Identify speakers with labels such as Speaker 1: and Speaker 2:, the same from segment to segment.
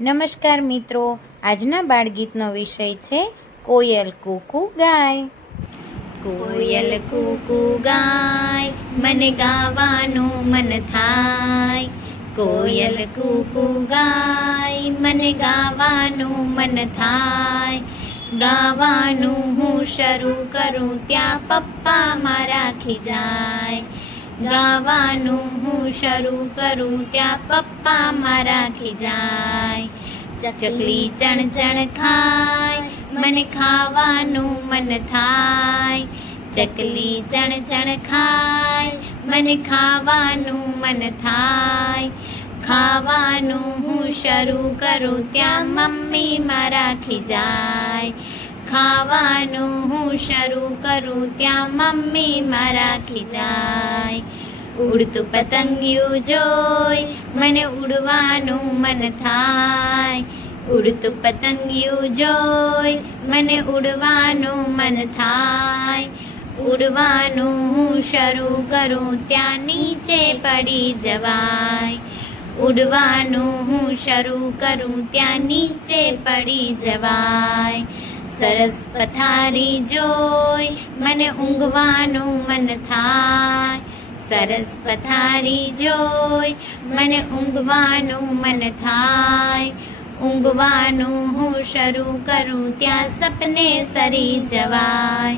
Speaker 1: નમસ્કાર મિત્રો, આજના બાળગીતનો વિષય છે, કોયલ કુકુ ગાય. કોયલ કૂકુ ગાય, મને ગાવાનું મન થાય. કોયલ કૂકુ ગાય, મને ગાવાનું મન થાય. ગાવાનું હું શરૂ કરું, ત્યાં પપ્પા મારા ખીજાય. ગાવાનું હું શરૂ કરું ત્યાં પપ્પા મારા ખીજાય. ચકલી ચણ ચણ ખાય, મને ખાવાનું મન થાય. ચકલી ચણ ચણ ખાય, મને ખાવાનું મન થાય. ખાવાનું હું શરૂ કરું ત્યાં મમ્મી મારા ખીજાય. ખાવાનું હું શરૂ કરું ત્યાં મમ્મી મારા ખીજાય ઉડતું પતંગિયું જોઈ, મને ઉડવાનું મન થાય. ઉડતું પતંગિયું જોઈ, મને ઉડવાનું મન થાય. ઉડવાનું હું શરૂ કરું ત્યાં નીચે પડી જવાય. ઉડવાનું હું શરૂ કરું ત્યાં નીચે પડી જવાય. સરસ પથારી જોઈ, મને ઊંઘવાનું મન થાય. સરસ પથારી જોઈ. મને ઊંઘવાનું મન થાય. ઊંઘવાનું હું શરૂ કરું ત્યાં સપને સરી જવાય.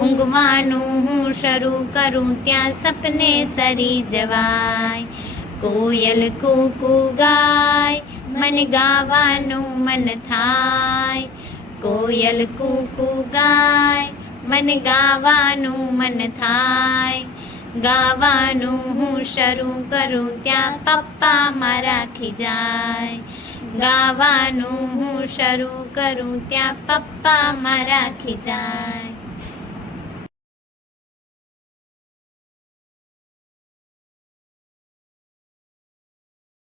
Speaker 1: ઊંઘવાનું હું શરૂ કરું ત્યાં સપને સરી જવાય. કોયલ કૂકુ ગાય, મને ગાવાનું મન થાય. કોયલ કૂકુ ગાય, મને ગાવાનું મન થાય. ગાવાનું હું શરૂ કરું ત્યાં પપ્પા મારા ખીજાય. ગાવાનું હું શરૂ કરું ત્યાં પપ્પા મારા ખીજાય.